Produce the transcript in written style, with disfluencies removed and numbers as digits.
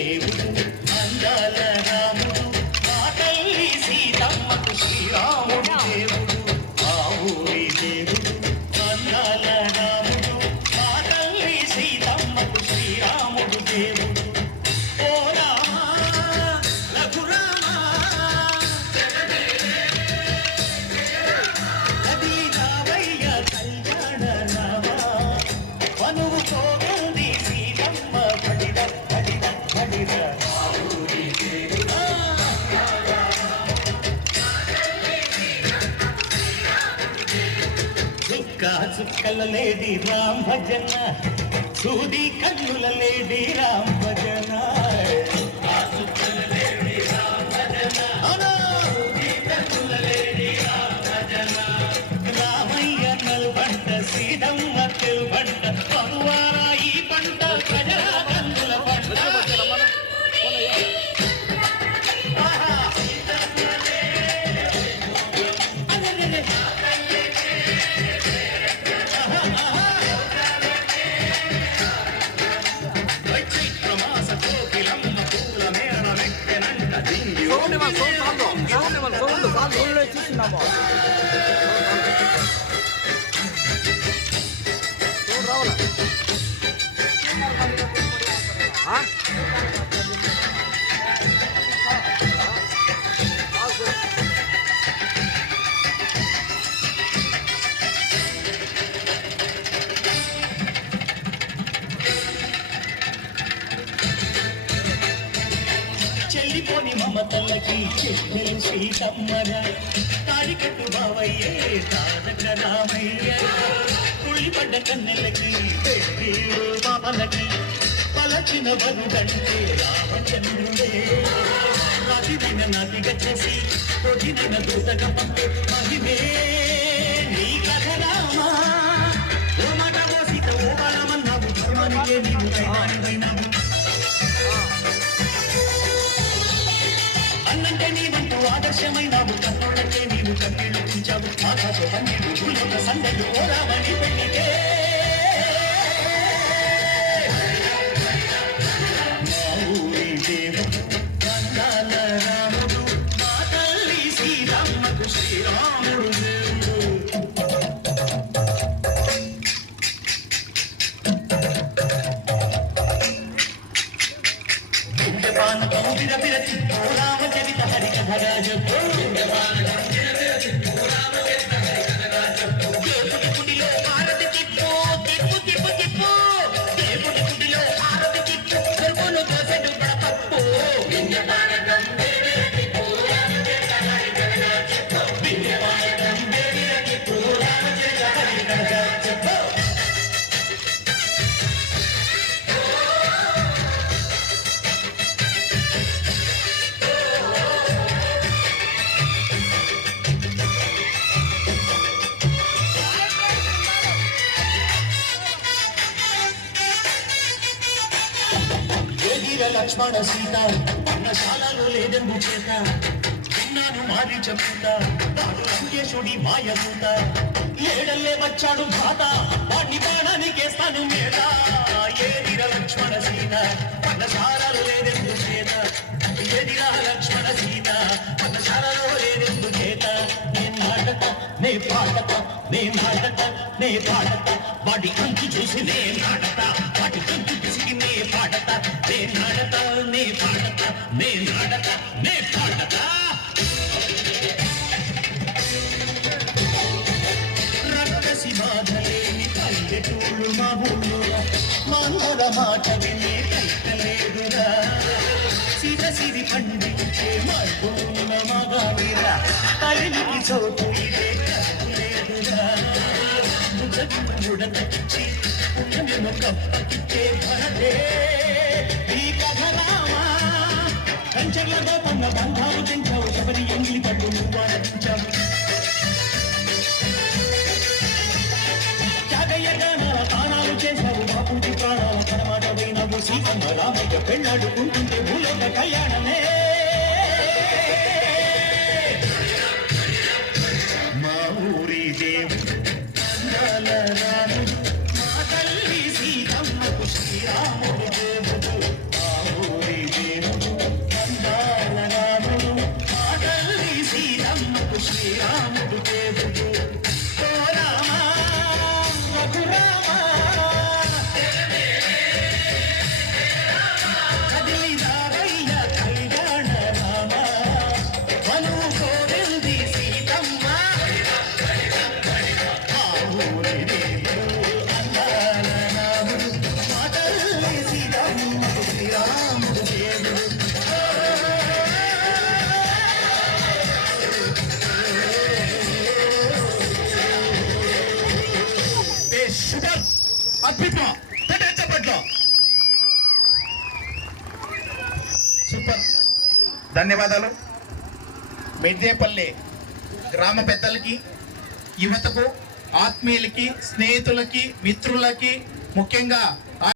దేవుడు అందాల రాముడు మా తల్లి సీతమ్మకు శ్రీరాముడు దేవుడు ఆ ఊరి దేవుడు అందాల రాముడు మా తల్లి సీతమ్మకు శ్రీరాముడు దేవుడు ఓ రామా రఘురామా కదిలి రావయ్య కళ్యాణ రామా మనువు పోగంది సీతమ్మ పడిద పడిద పడిద చుక్కల లేడి రామ్ భజన సూది కన్నుల లేడి రామ్ భజన రామయ్య నల్బంట సీతమ్మ తెలుబంట పరువారా ఈ పంట ప్రజల కన్నుల పంట చెల్లిపోని మమతలకి చెల్లెలు సీతమ్మరా తాడికట్టు బావయ్యే తారక రామయ్య కుళ్ళిపడ్డ కన్నెలకి పెళ్ళిళ్ళు బాబలకి పలచిన వరుడంటే రామచంద్రుడే రాతిదైన నాటిగా చేసి కొట్టిన దూతగా పంపే మహిమే నీ కథ రామా ఓ మాట ఓ సీత ఓ బాలమన్నావు ధర్మానికే నీవు దైవానివైనావు అన్నంటే నీవంటూ ఆదర్శమైనావు కన్నోళ్ళకే నీవు కన్నీళ్లు కుంచావు ఆకాశ పన్నీళ్ళు భూలోక సందళ్ళు ఓరామని పెళ్లికే మా ఊరి దేవుడు అందాల రాముడు మా తల్లి సీతమ్మకు శ్రీరాముడు దేవుడు పానకం విరవిరచి ఓ రామచరిత హరికథరాజు దేవుడి గుడిలో హారతి తిప్పు తిప్పు తిప్పు తిప్పు దేవుడి గుడిలో హారతి తిప్పు గర్భను దోసెడు పడపప్పు వింజపానకం దేవిరకి పూరామచరిత హరికథరాజు వింజపానకం దేవిరకి పూరామచరిత హరికథరాజు లక్ష్మణ సీత పర్ణశాలలో లేదెందు చేత విన్నాను మారి చెప్పుతా వాడు లంకేశుడి మాయదూత ఏడల్లే వచ్చాడు భాత వాడిని బాణానికేస్తాను మేడ ఏదిరా లక్ష్మణ సీత పర్ణశాలలో లేదెందు చేత ఏదిరా లక్ష్మణ సీత పర్ణశాలలో లేదెందు చేత నేను నాటక నే పాటక నే నాటక నే పాడత వాడి అంచు చూసి నే నాటత వాడి అంచు చూసి నే పాడత నే నాటత నే పాడత నే నాటత నే పాడత రక్కసి బాధలేని పల్లెటూళ్ళు మా ఊళ్ళురా మంగళ మాట వినే కైకలేదురా సిర సిరి పండించే మరుగున్న మగావిరా తల్లికి చోటు ఇదే లేదురా ముడతచ్చి పుణ్యము కప్పకిచ్చే భరతే ఈ కథ రామా కంచర్లతో తన బంధాలు తెంచావు శబరి ఎంగిలి పట్టు నువ్వు ఆనందించావు త్యాగయ్య గానాల తానాలు చేశావు బాపూజీ ప్రాణాల పరమాట పోయినావు సీతమ్మ రామయ్య పెళ్ళాడుకుంటుంటే భూలోక కళ్యాణమే మా ఊరి దేవుడు అందాల రాముడు మా తల్లి సీతమ్మకు శ్రీరాముడు దేవుడు మా ఊరి అద్భుతం. చెప్పట్లో సూపర్. ధన్యవాదాలు. మెడ్దేపల్లి గ్రామ పెద్దలకి, యువతకు, ఆత్మీయులకి, స్నేహితులకి, మిత్రులకి, ముఖ్యంగా